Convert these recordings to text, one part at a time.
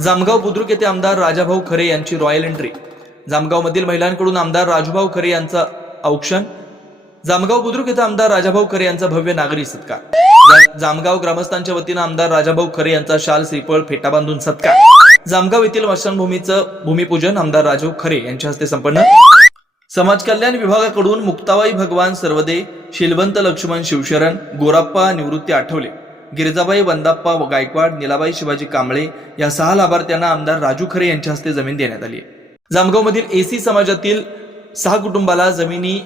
जामगाव बुद्रुक येथे आमदार राजाभाऊ खरे यांची रॉयल एंट्री. जामगावमधील महिलांकडून आमदार राजूभाऊ खरे यांचा औक्षण. जामगाव बुद्रुक येथे आमदार राजाभाऊ खरे यांचा भव्य नागरी सत्कार. जामगाव ग्रामस्थांच्या वतीनं आमदार राजाभाऊ खरे यांचा शाल श्रीफळ फेटा बांधून सत्कार. जामगाव येथील मशानभूमीचं भूमिपूजन आमदार राजू खरे यांच्या हस्ते संपन्न. समाज कल्याण विभागाकडून मुक्ताबाई भगवान सर्वदे शिलवंत लक्ष्मण शिवशरण गोराप्पा निवृत्ती आठवले. गिरजाबाई वंदाप्पा गायकवाड निलाबाई शिवाजी कांबळे या सहा लाभार्थ्यांना आमदार राजू खरे यांच्या हस्ते जमीन देण्यात आली. जामगावमधील एसी समाजातील सहा कुटुंबाला जमिनी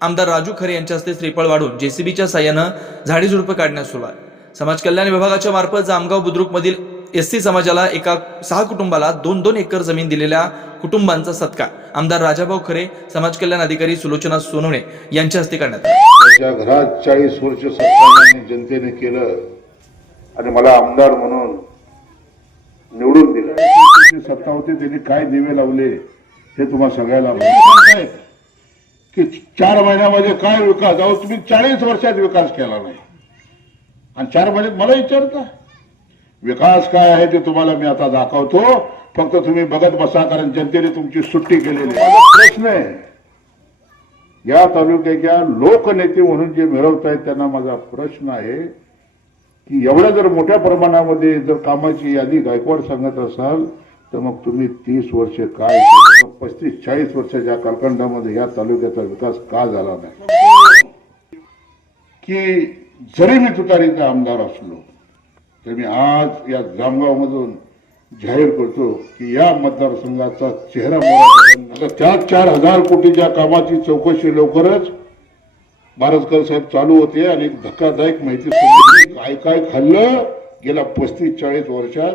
आमदार राजू खरे यांच्या हस्ते श्रीफळ वाढून जेसीबीच्या साह्यानं झाडी झुडपं काढण्यास सुरुवात. समाज कल्याण विभागाच्या मार्फत जामगाव बुद्रुकमधील एस सी समाजाला एका सहा कुटुंबाला दोन दोन एकर जमीन दिलेल्या कुटुंबांचा सत्कार. आमदार राजाभाऊ खरे समाज कल्याण अधिकारी सुलोचना सोनवणे यांच्या हस्ते करण्यात आला. ज्या घरात चाळीस वर्ष सरकारने जनतेने केलं आणि मला आमदार म्हणून निवडून दिलं. सत्ता होते त्यांनी काय दिवे लावले हे तुम्हाला सगळ्याला की चार महिन्यामध्ये काय विकास? अहो तुम्ही चाळीस वर्षात विकास केला नाही. आणि चार महिन्यात मला विचारता. विकास काय आहे ते तुम्हाला मी आता दाखवतो. फक्त तुम्ही बघत बसा कारण जनतेने तुमची सुट्टी केलेली प्रश्न आहे या तालुक्याच्या लोकनेते म्हणून जे मिळवतायत त्यांना माझा प्रश्न आहे की एवढ्या जर मोठ्या प्रमाणामध्ये जर कामाची यादी गायकवाड सांगत असाल तर मग तुम्ही तीस वर्ष काय पस्तीस चाळीस वर्षाच्या कालखंडामध्ये या तालुक्याचा विकास का झाला नाही? की जरी मी तुतारीचा आमदार असलो तर मी आज या जामगावमधून जाहीर करतो की या मतदारसंघाचा चेहरा मोठा त्या चार हजार कोटीच्या कामाची चौकशी लवकरच बारसकर साहेब चालू होते आणि एक धक्कादायक माहिती काय काय खाल्लं? गेल्या पस्तीस चाळीस वर्षात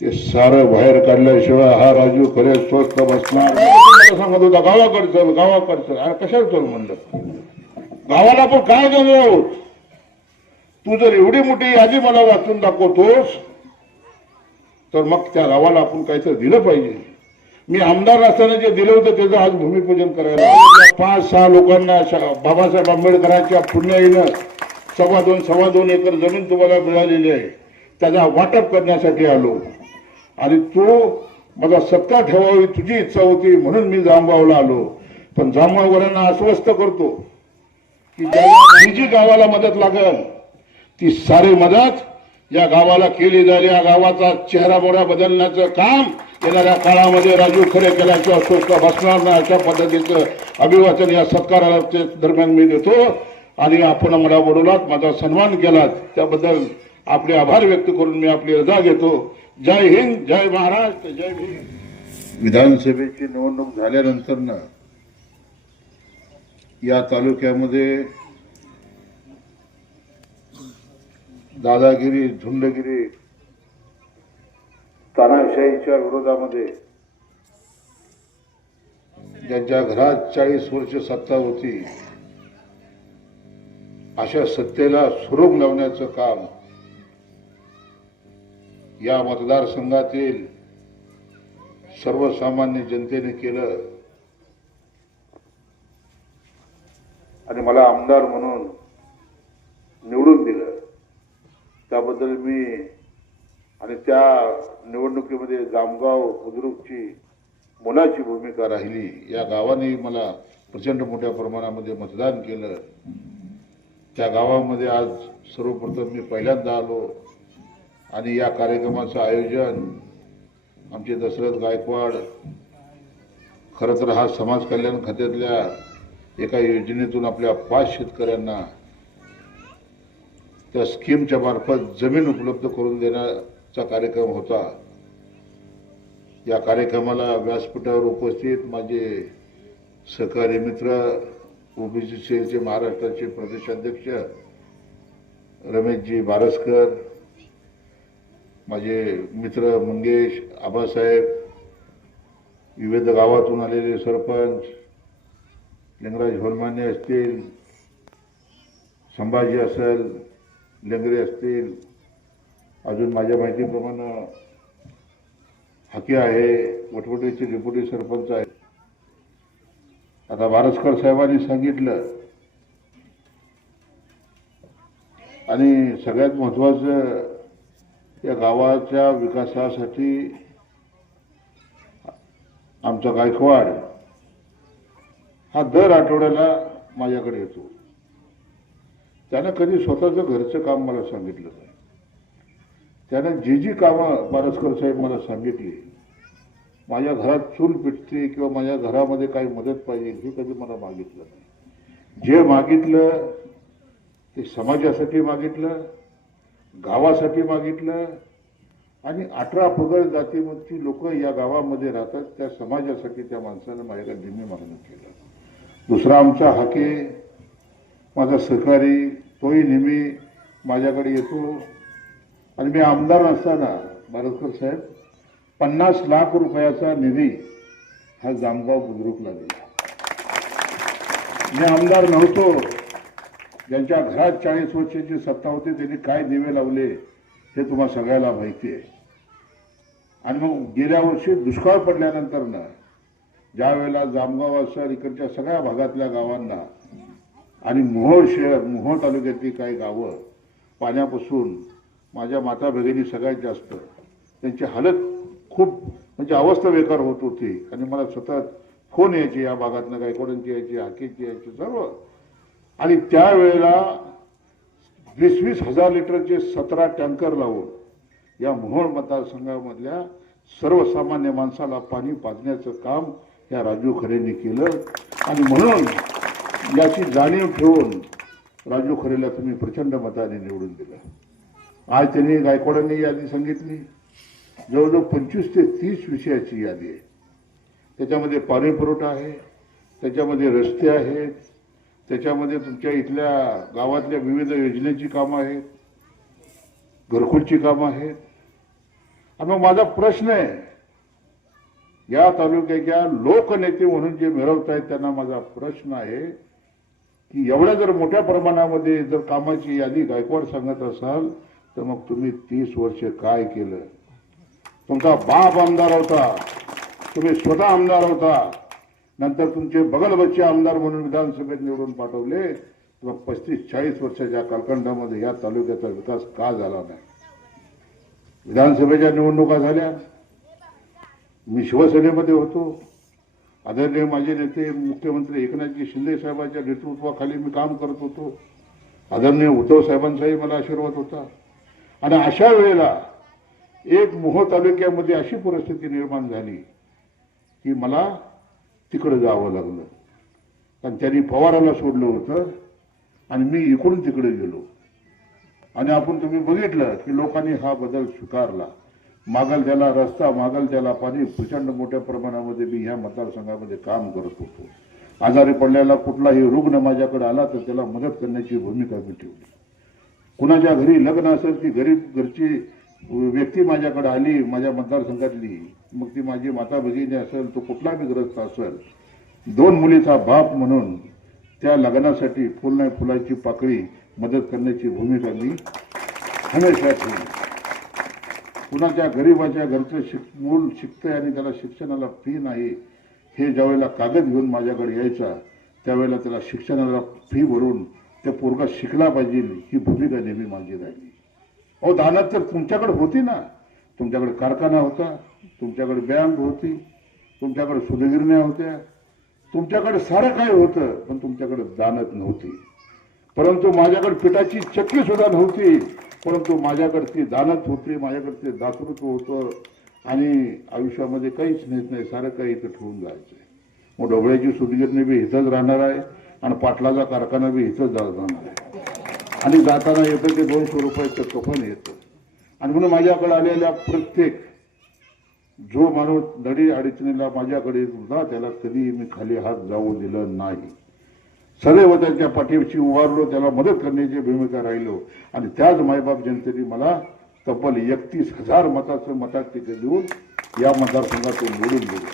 ते सारं बाहेर काढल्याशिवाय हा राजू खरे स्वस्त बसणार सांगत होता गावाकडे चल गावाकडे चल. अरे कशाला चल म्हणलं? गावाला पण काय झालं आहोत? तू जर एवढी मोठी यादी मला वाचून दाखवतोस तर मग त्या गावाला आपण काहीतरी दिलं पाहिजे. मी आमदार असताना जे दिलं होतं त्याचं आज भूमिपूजन करायला पाच सहा लोकांना बाबासाहेब आंबेडकरांच्या पुण्याईनं सव्वा दोन सव्वा दोन एकर जमीन तुम्हाला मिळालेली आहे. त्याचा वाटप करण्यासाठी आलो. आणि तो माझा सत्ता ठेवावी तुझी इच्छा होती म्हणून मी जामगावला आलो. पण जामगावकरांना अस्वस्थ करतो की ज्याला जी गावाला मदत लागल ती सारी मदत या गावाला केली जाईल या गावाचा चेहरा मोहरा बदलण्याचं काम येणाऱ्या काळामध्ये राजू खरे केल्याशिवाय स्वस्त भासणार नाही अशा पद्धतीचं अभिवाचन या सत्काराच्या दरम्यान मी देतो. आणि आपण मला बोलवलात माझा सन्मान केलात. त्याबद्दल आपले आभार व्यक्त करून मी आपली रजा घेतो. जय हिंद जय महाराष्ट्र जय हिंद विधानसभेची निवडणूक झाल्यानंतर या तालुक्यामध्ये दादागिरी झुंडगिरी तानाशाहीच्या विरोधामध्ये ज्यांच्या घरात चाळीस वर्ष सत्ता होती अशा सत्तेला सुरूप लावण्याचं काम या मतदारसंघातील सर्वसामान्य जनतेने केलं. आणि मला आमदार म्हणून निवडून दिलं त्याबद्दल मी आणि त्या निवडणुकीमध्ये जामगाव बुद्रुकची मोलाची भूमिका राहिली. या गावाने मला प्रचंड मोठ्या प्रमाणामध्ये मतदान केलं. त्या गावामध्ये आज सर्वप्रथम मी पहिल्यांदा आलो आणि या कार्यक्रमाचं आयोजन आमचे दशरथ गायकवाड खरं तर हा समाज कल्याण खात्यातल्या एका योजनेतून आपल्या पाच शेतकऱ्यांना त्या स्कीमच्या मार्फत जमीन उपलब्ध करून देण्याचा कार्यक्रम होता. या कार्यक्रमाला व्यासपीठावर उपस्थित माझे सहकारी मित्र ओबीसी सेलचे महाराष्ट्राचे प्रदेशाध्यक्ष रमेशजी बारसकर माझे मित्र मंगेश आबासाहेब विविध गावातून आलेले सरपंच लिंगराज होलमाने असतील संभाजी असेल लंगरे असतील अजून माझ्या माहितीप्रमाणे हाके आहे वटवटीचे डेप्युटी सरपंच आहे. आता भारसकर साहेबांनी सांगितलं. आणि सगळ्यात महत्वाचं या गावाच्या विकासासाठी आमचा गायकवाड हा दर आठवड्याला माझ्याकडे येतो. त्यानं कधी स्वतःचं घरचं काम मला सांगितलं नाही. त्यानं जी जी कामं बारसकर साहेब मला सांगितली माझ्या घरात चूल पिटते किंवा माझ्या घरामध्ये काही मदत पाहिजे हे कधी मला मागितलं नाही. जे मागितलं ते समाजासाठी मागितलं गावासाठी मागितलं आणि अठरा पगड जातीमधची लोक या गावामध्ये राहतात त्या समाजासाठी त्या माणसानं माझ्याकडे नेहमी मागणं केलं. दुसरा आमचा हाके माझा सहकारी तोही नेहमी माझ्याकडे येतो. आणि मी आमदार असताना भारतकर साहेब पन्नास लाख रुपयाचा निधी हा जामगाव बुद्रुकला दिला. मी आमदार नव्हतो. ज्यांच्या घरात चाळीस वर्षाची सत्ता होती त्यांनी काय दिवे लावले हे तुम्हा सगळ्याला माहिती आहे. आणि मग गेल्या वर्षी दुष्काळ पडल्यानंतर ना ज्या वेळेला जामगाव असेल इकडच्या सगळ्या भागातल्या गावांना आणि मोहोळ शहर मोहोळ तालुक्यातली काही गावं पाण्यापासून माझ्या माता भगिनी सगळ्यात जास्त त्यांची हालत खूप म्हणजे अवस्था बेकार होत होती. आणि मला सतत फोन यायचे या भागातनं गायकवाडांची यायची हाकेची यायची सर्व. आणि त्यावेळेला वीस वीस हजार लिटरचे सतरा टँकर लावून या मोहोळ मतदारसंघामधल्या सर्वसामान्य माणसाला पाणी पाजण्याचं काम या राजू खरेंनी केलं. आणि म्हणून याची जाणीव ठेवून राजू खरेला तुम्ही प्रचंड मताने निवडून दिलं. आज त्यांनी गायकवाडांनी यादी सांगितली. जवळजवळ पंचवीस ते तीस विषयाची यादी आहे. त्याच्यामध्ये पाणी पुरवठा आहे त्याच्यामध्ये रस्ते आहेत त्याच्यामध्ये तुमच्या इथल्या गावातल्या विविध योजनेची कामं आहेत घरकुलची कामं आहेत. आणि मग माझा प्रश्न आहे या तालुक्याच्या लोकनेते म्हणून जे मिळवत आहेत त्यांना माझा प्रश्न आहे की एवढ्या जर मोठ्या प्रमाणामध्ये जर कामाची यादी गायकवाड सांगत असाल तर मग तुम्ही तीस वर्ष काय केलं? तुमचा बाप आमदार होता तुम्ही स्वतः आमदार होता नंतर तुमचे बगल बच्चे आमदार म्हणून विधानसभेत निवडून पाठवले तर मग पस्तीस चाळीस वर्षाच्या कालखंडामध्ये या तालुक्याचा विकास का झाला नाही? विधानसभेच्या निवडणुका झाल्या. मी शिवसेनेमध्ये होतो. आदरणीय माझे नेते मुख्यमंत्री एकनाथजी शिंदे साहेबांच्या नेतृत्वाखाली मी काम करत होतो. आदरणीय उद्धव साहेबांचाही मला आशीर्वाद होता. आणि अशा वेळेला एक मोह तालुक्यामध्ये अशी परिस्थिती निर्माण झाली की मला तिकडं जावं लागलं. कारण त्यांनी पवाराला सोडलं होतं आणि मी इकडून तिकडे गेलो. आणि आपण तुम्ही बघितलं की लोकांनी हा बदल स्वीकारला. मागल त्याला रस्ता मागल त्याला पाणी प्रचंड मोठ्या प्रमाणामध्ये मी ह्या मतदारसंघामध्ये काम करत होतो. आजारी पडलेला कुठलाही रुग्ण माझ्याकडे आला तर त्याला मदत करण्याची भूमिका मी ठेवली. कुणाच्या घरी लग्न असेल ती गरीब घरची व्यक्ती माझ्याकडे आली माझ्या मतदारसंघातली मग ती माझी माता भगिनी असेल तो कुठला बी ग्रस्त असेल दोन मुलीचा बाप म्हणून त्या लग्नासाठी फुल नाही फुलाची पाकळी मदत करण्याची भूमिका मी हमेशा ठेवली. कुणाच्या गरीबाच्या घरचं शिक मूल शिकतंय आणि त्याला शिक्षणाला फी नाही हे ज्यावेळेला कागद घेऊन माझ्याकडे यायचा त्यावेळेला त्याला शिक्षणाला फी भरून त्या पोरगा शिकला पाहिजे ही भूमिका नेहमी माझी राहिली. अहो दानात तर तुमच्याकडे होती ना. तुमच्याकडे कारखाना होता तुमच्याकडे बँक होती तुमच्याकडे सुधगिरण्या होत्या. तुमच्याकडे सारं काय होतं पण तुमच्याकडे दानत नव्हती. परंतु माझ्याकडे पिठाची चक्की सुद्धा नव्हती. परंतु माझ्याकडची ती दानत होती माझ्याकडे दातृत्व होतं आणि आयुष्यामध्ये काहीच नेत नाही सारं काही इथं ठेवून जायचं आहे मग डोबळ्याची सुदगिरणी बी इथंच राहणार आहे आणि पाटलाचा कारखाना बी इथंच जाणार आहे. आणि जाताना येतं ते दोनशे रुपयाचं कफन येतं. आणि म्हणून माझ्याकडे आलेल्या प्रत्येक जो माणूस दडी अडचणीला माझ्याकडे येत होता त्याला कधी मी खाली हात जाऊ दिलं नाही. सदैव त्यांच्या पाठीशी उभारलो त्याला मदत करण्याची भूमिका राहिलो. आणि त्याच मायबाप जनतेने मला तब्बल एकतीस हजार मताचं मतात तिथे देऊन या मतदारसंघातून निवडून दिले.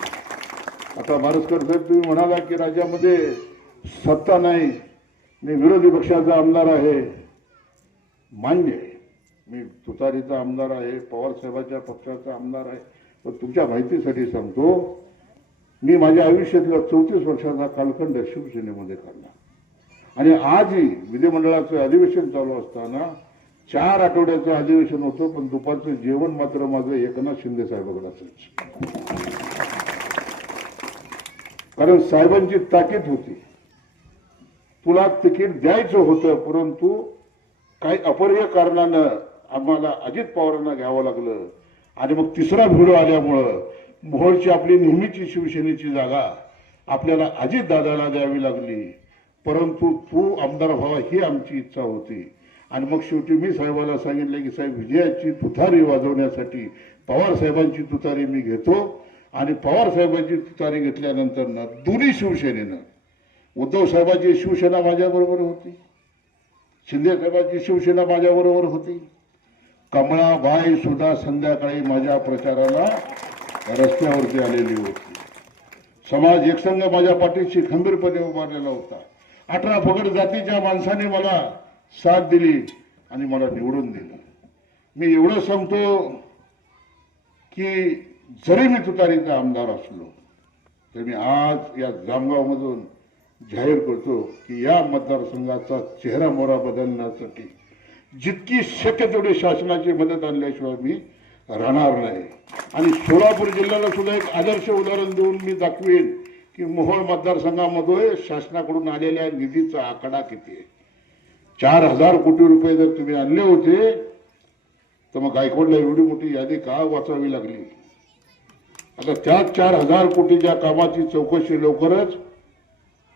आता बारसकर साहेब तुम्ही म्हणाला की राज्यामध्ये सत्ता नाही मी विरोधी पक्षाचा आमदार आहे. मान्य आहे. मी तुतारीचा आमदार आहे पवारसाहेबाच्या पक्षाचा आमदार आहे. पण तुमच्या माहितीसाठी सांगतो मी माझ्या आयुष्यातला चौतीस वर्षाचा कालखंड शिवसेनेमध्ये काढला. आणि आजही विधिमंडळाचं अधिवेशन चालू असताना चार आठवड्याचं अधिवेशन होतं पण दुपारचं जेवण मात्र माझं एकनाथ शिंदे साहेबांकडे असायचं. कारण साहेबांची ताकीद होती. तुला तिकीट द्यायचं होतं परंतु काही अपरिय कारणानं आम्हाला अजित पवारांना घ्यावं लागलं. आणि मग तिसरा भिडो आल्यामुळं मोहोळची आपली नेहमीची शिवसेनेची जागा आपल्याला अजित दादाला द्यावी लागली. परंतु तू आमदार व्हावा ही आमची इच्छा होती. आणि मग शेवटी मी साहेबाला सांगितलं की साहेब विजयाची तुतारी वाजवण्यासाठी पवार साहेबांची तुतारी मी घेतो. आणि पवार साहेबांची तुतारी घेतल्यानंतर ना दोन्ही शिवसेनेनं उद्धव साहेबांची शिवसेना माझ्याबरोबर होती शिंदे साहेबांची शिवसेना माझ्याबरोबर होती. कमळाबाई सुद्धा संध्याकाळी माझ्या प्रचाराला रस्त्यावरती आलेली होती. समाज एकसंघ माझ्या पाठीशी खंबीरपणे उभारलेला होता. अठरा फगड जातीच्या माणसाने मला साथ दिली आणि मला निवडून दिलं. मी एवढं सांगतो की जरी मी तुतारीचा आमदार असलो तर मी आज या जामगावमधून जाहीर करतो की या मतदारसंघाचा चेहरा मोहरा बदलण्यासाठी जितकी शक्य तेवढी शासनाची मदत आणल्याशिवाय मी राहणार नाही. आणि सोलापूर जिल्ह्याला सुद्धा एक आदर्श उदाहरण देऊन मी दाखवेन. की मोहोळ मतदारसंघामध्ये शासनाकडून आलेल्या निधीचा आकडा किती आहे? चार हजार कोटी रुपये जर तुम्ही आणले होते तर मग गायकवाडला एवढी मोठी यादी का वाचावी लागली? आता त्याच चार हजार कोटीच्या कामाची चौकशी लवकरच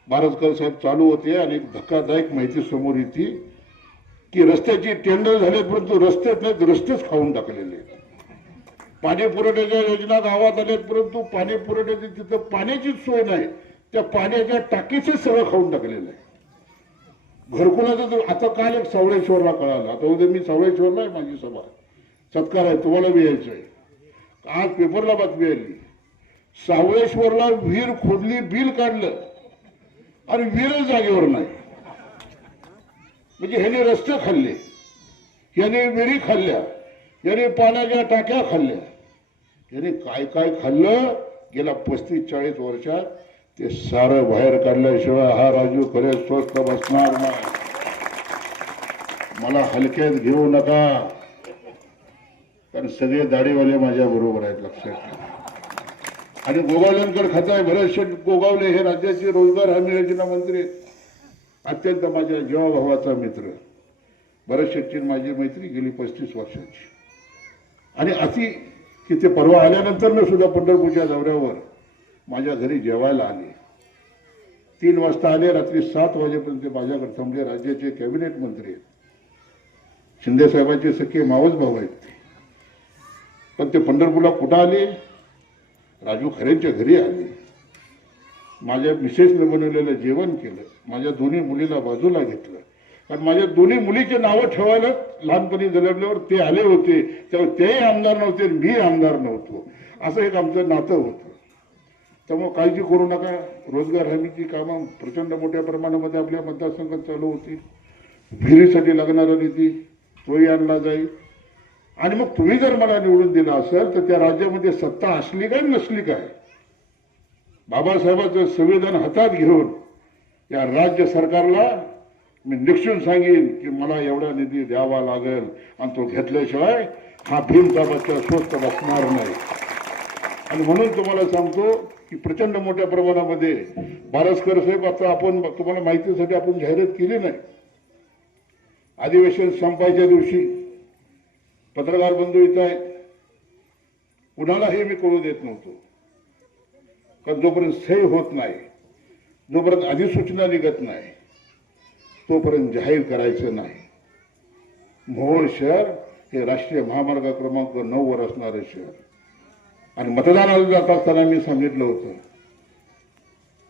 भारतकर साहेब चालू होते आणि एक धक्कादायक माहिती समोर येते की रस्त्याची टेंडर झाले परंतु रस्तेच नाहीत रस्तेच खाऊन टाकलेले आहेत. पाणी पुरवठ्याच्या योजना गावात आल्यात परंतु पाणी पुरवठ्याची तिथं पाण्याचीच सोय नाही त्या पाण्याच्या टाकीचे सगळं खाऊन टाकलेलं आहे. घरकुलाचं तर आता काल एक सावळेश्वरला कळालं. आता उद्या मी सावळेश्वरला आहे माझी सभा. सत्कार आहे तुम्हाला विहायचं यायचं आहे. आज पेपरला बातमी आली. सावळेश्वरला विहीर खोदली बिल काढलं. आणि विहीरच जागेवर नाही. म्हणजे ह्याने रस्ते खाल्ले. ह्याने विहिरी खाल्ल्या. याने पाण्याच्या टाक्या खाल्ल्या. याने काय काय खाल्लं? गेल्या पस्तीस चाळीस वर्षात ते सारं बाहेर काढल्याशिवाय हा राजू खरे स्वस्त बसणार नाही. मला हलक्यात घेऊ नका. कारण सगळे दाढीवाले माझ्या बरोबर आहेत लक्षात आणि गोगावल्यांकडे खाताय आहे भरत शेठ गोगावले हे राज्याचे रोजगार हमी योजना मंत्री अत्यंत माझ्या जीवाभावाचा मित्र. भरत माझी मैत्री गेली पस्तीस वर्षाची. आणि अति की ते परवा आल्यानंतर मी सुद्धा पंढरपूरच्या दौऱ्यावर माझ्या घरी जेवायला आले. तीन वाजता आले रात्री सात वाजेपर्यंत माझ्याकडे थांबले. राज्याचे कॅबिनेट मंत्री आहेत. शिंदेसाहेबांचे सख्खे मावस भाऊ आहेत ते. पण ते पंढरपूरला कुठं आले? राजू खरेंच्या घरी आले. माझ्या मिसेसने बनवलेलं जेवण केलं. माझ्या दोन्ही मुलीला बाजूला घेतलं. कारण माझ्या दोन्ही मुलीचे नावं ठेवायला लहानपणी जन्मल्यावर ते आले होते त्यावर तेही आमदार नव्हते आणि मी आमदार नव्हतो. असं एक आमचं नातं होतं. त्यामुळे काळजी करू नका. रोजगार हमीची कामं प्रचंड मोठ्या प्रमाणामध्ये आपल्या मतदारसंघात चालू होती. विहिरीसाठी लागणारा निधी तोही आणला जाईल. आणि मग तुम्ही जर मला निवडून दिला असेल तर त्या राज्यामध्ये सत्ता असली काय नसली काय? बाबासाहेबांचं संविधान हातात घेऊन या राज्य सरकारला मी निक्षून सांगेन की मला एवढा निधी द्यावा लागेल आणि तो घेतल्याशिवाय हा भीमचा बच्चा स्वस्त बसणार नाही. आणि म्हणून तुम्हाला सांगतो की प्रचंड मोठ्या प्रमाणामध्ये बारसकर साहेब आता आपण तुम्हाला माहितीसाठी आपण जाहिरात केली नाही. अधिवेशन संपायच्या दिवशी पत्रकार बंधू इथं आहेत. कुणालाही मी कळू देत नव्हतो. कारण जोपर्यंत सही होत नाही जोपर्यंत अधिसूचना निघत नाही तोपर्यंत जाहीर करायचं नाही. मोहोळ शहर हे राष्ट्रीय महामार्ग क्रमांक नऊ वर असणारे शहर. आणि मतदानाला जात असताना मी सांगितलं होतं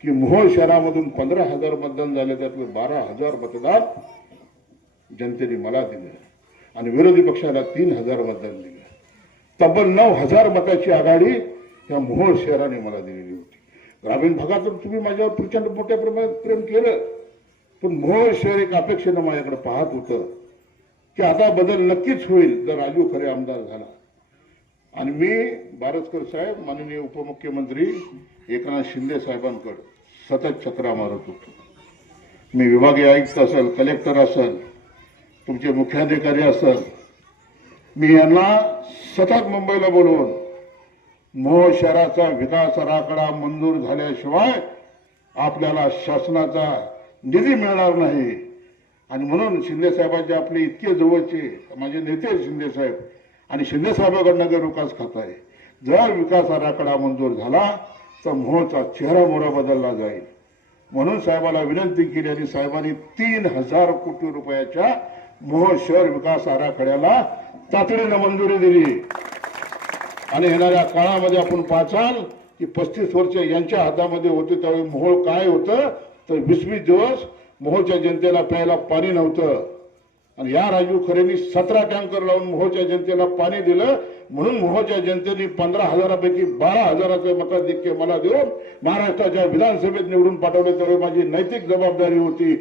की मोहोळ शहरामधून पंधरा हजार मतदान झाले त्यातले बारा हजार मतदान जनतेने मला दिलं आणि विरोधी पक्षाला तीन हजार मतदान दिलं. तब्बल नऊ हजार मताची आघाडी या मोहोळ शहराने मला दिलेली होती. ग्रामीण भागात तुम्ही माझ्यावर प्रचंड मोठ्या प्रमाणात प्रेम केलं. पण मोहोळ शहर एक अपेक्षेनं माझ्याकडे पाहत होतं की आता बदल नक्कीच होईल जर राजू खरे आमदार झाला. आणि मी बारसकर साहेब माननीय उपमुख्यमंत्री एकनाथ शिंदे साहेबांकडे सतत चक्रा मारत होतो. मी विभागीय आयुक्त असेल कलेक्टर असेल तुमचे मुख्याधिकारी असेल मी यांना सतत मुंबईला बोलवून मोह शहराचा विकास आराखडा मंजूर झाल्याशिवाय आपल्याला शासनाचा निधी मिळणार नाही. आणि म्हणून शिंदेसाहेबांचे आपले इतके जवळचे माझे नेते शिंदे साहेब आणि शिंदे साहेबांकडनं जर विकास खात आहे. जर विकास आराखडा मंजूर झाला तर मोहचा चेहरा मोहरा बदलला जाईल. म्हणून साहेबाला विनंती केली आणि साहेबांनी तीन हजार कोटी रुपयाच्या मोह शहर विकास आराखड्याला तातडीनं मंजुरी दिली. आणि येणाऱ्या काळामध्ये आपण पाहचाल की पस्तीस वर्ष यांच्या हातामध्ये होते त्यावेळी मोहोळ काय होतं? तर वीस वीस दिवस मोहच्या जनतेला प्यायला पाणी नव्हतं. आणि या राजू खरेंनी सतरा टँकर लावून मोहच्या जनतेला पाणी दिलं. म्हणून मोहोळच्या जनतेने पंधरा हजारापैकी बारा हजाराचे मताधिक्य मला देऊन महाराष्ट्राच्या विधानसभेत निवडून पाठवले. त्यावेळी माझी नैतिक जबाबदारी होती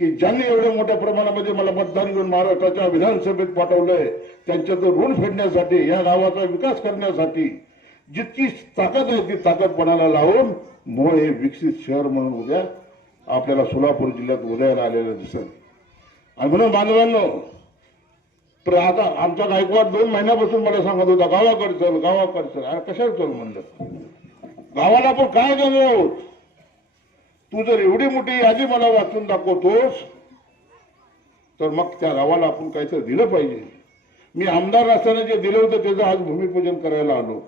की ज्यांनी एवढ्या मोठ्या प्रमाणामध्ये मला मतदान घेऊन महाराष्ट्राच्या विधानसभेत पाठवलंय त्यांच्याचं ऋण फेडण्यासाठी या गावाचा विकास करण्यासाठी जितकी ताकद आहे ती ताकद पणाला लावून मोळ हे विकसित शहर म्हणून उद्या आपल्याला सोलापूर जिल्ह्यात उदयाला आलेलं दिसत. आणि म्हणून बांधवांनो पण आता आमचा गायकवाड दोन महिन्यापासून मला सांगत होता गावाकडे चल गावाकडे चल. अरे कशाला चल म्हणलं? गावाला आपण काय देणार आहोत? तू जर एवढी मोठी यादी मला वाचून दाखवतोस तर मग त्या गावाला आपण काहीतरी दिलं पाहिजे. मी आमदार असताना जे दिलं होतं त्याचं आज भूमिपूजन करायला आलो.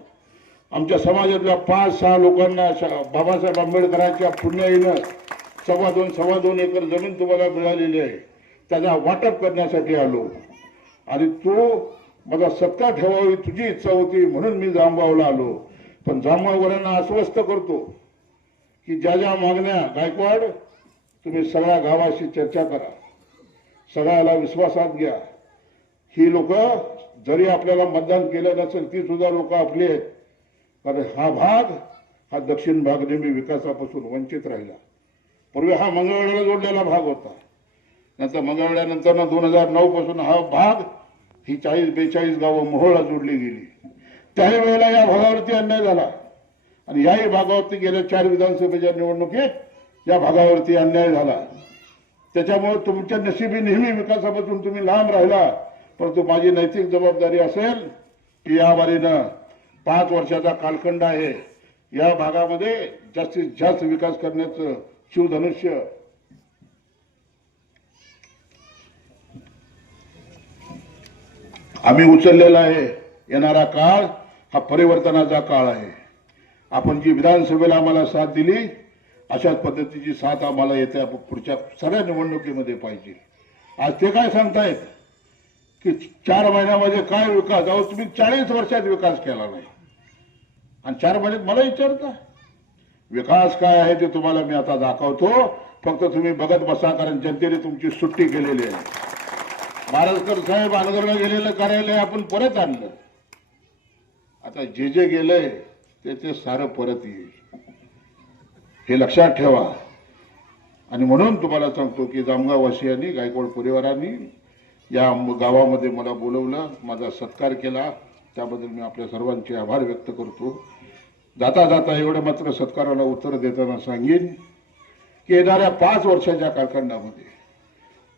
आमच्या समाजातल्या पाच सहा लोकांना बाबासाहेब आंबेडकरांच्या पुण्याईनं सव्वा दोन सव्वा दोन एकर जमीन तुम्हाला मिळालेली आहे. त्याचा वाटप करण्यासाठी आलो. आणि तो माझा सत्ता ठेवावी तुझी इच्छा होती म्हणून मी जांबावला आलो. पण जामगावकरांना आश्वस्त करतो की ज्या ज्या मागण्या गायकवाड तुम्ही सगळ्या गावाशी चर्चा करा. सगळ्याला विश्वासात घ्या. ही लोक जरी आपल्याला मतदान केलं नसेल ती सुद्धा लोक आपली आहेत. कारण हा भाग हा दक्षिण भाग नेहमी विकासापासून वंचित राहिला. पूर्वी हा मंगळवेढ्याला जोडलेला भाग होता. नंतर मंगळवेढ्यानंतर दोन हजार नऊ पासून हा भाग ही चाळीस बेचाळीस गावं मोहोळला जोडली गेली. त्याही वेळेला या भागावरती अन्याय झाला. आणि याही भागावरती गेल्या चार विधानसभेच्या निवडणुकीत या भागावरती अन्याय झाला. त्याच्यामुळे तुमच्या नशिबी नेहमी विकासापासून तुम्ही लांब राहिला. परंतु माझी नैतिक जबाबदारी असेल की या बारीनं पाच वर्षाचा कालखंड आहे. या भागामध्ये जास्तीत जास्त विकास करण्याचं शिवधनुष्य आम्ही उचललेला आहे. येणारा काळ हा परिवर्तनाचा काळ आहे. आपण जी विधानसभेला आम्हाला साथ दिली अशाच पद्धतीची साथ आम्हाला येत्या पुढच्या सगळ्या निवडणुकीमध्ये पाहिजे. आज ते काय सांगतायत? की चार महिन्यामध्ये काय विकास? अहो तुम्ही चाळीस वर्षात विकास केला नाही. आणि चार महिन्यात मला विचारता. विकास काय आहे ते तुम्हाला मी आता दाखवतो. फक्त तुम्ही बघत बसा कारण जनतेने तुमची सुट्टी केलेली आहे. महाराजकर साहेब अनगरला गेलेलं कार्यालय आपण परत आणलं. आता जे जे गेलंय ते ते सारं परत येईल. हे लक्षात ठेवा. आणि म्हणून तुम्हाला सांगतो की जामगाववासियांनी गायकवाड परिवारांनी या गावामध्ये मला बोलवलं माझा सत्कार केला. त्याबद्दल मी आपल्या सर्वांचे आभार व्यक्त करतो. जाता जाता एवढं मात्र सत्काराला उत्तर देताना सांगेन की येणाऱ्या पाच वर्षाच्या कालखंडामध्ये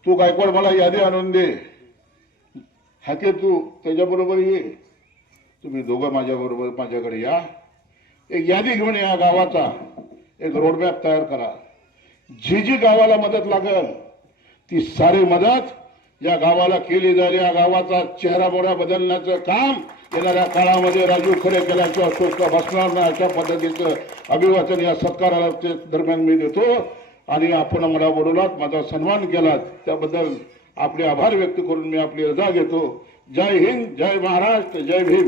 तू गायकवाड मला यादी आणून दे. हाके तू त्याच्याबरोबर ये. तुम्ही दोघं माझ्याबरोबर माझ्याकडे या. एक यादी घेऊन या गावाचा. एक रोडमॅप तयार करा. जी जी गावाला मदत लागेल ती सारी मदत या गावाला केली जाईल. या गावाचा चेहरा मोहरा बदलण्याचं काम येणाऱ्या काळामध्ये राजू खरे केल्याशिवाय सोपं बसणार नाही अशा पद्धतीचं अभिवाचन या सत्काराला दरम्यान मी देतो. आणि आपण मला बोलवलात माझा सन्मान केलात. त्याबद्दल आपले आभार व्यक्त करून मी आपली रजा घेतो. जय हिंद जय महाराष्ट्र जय भीम.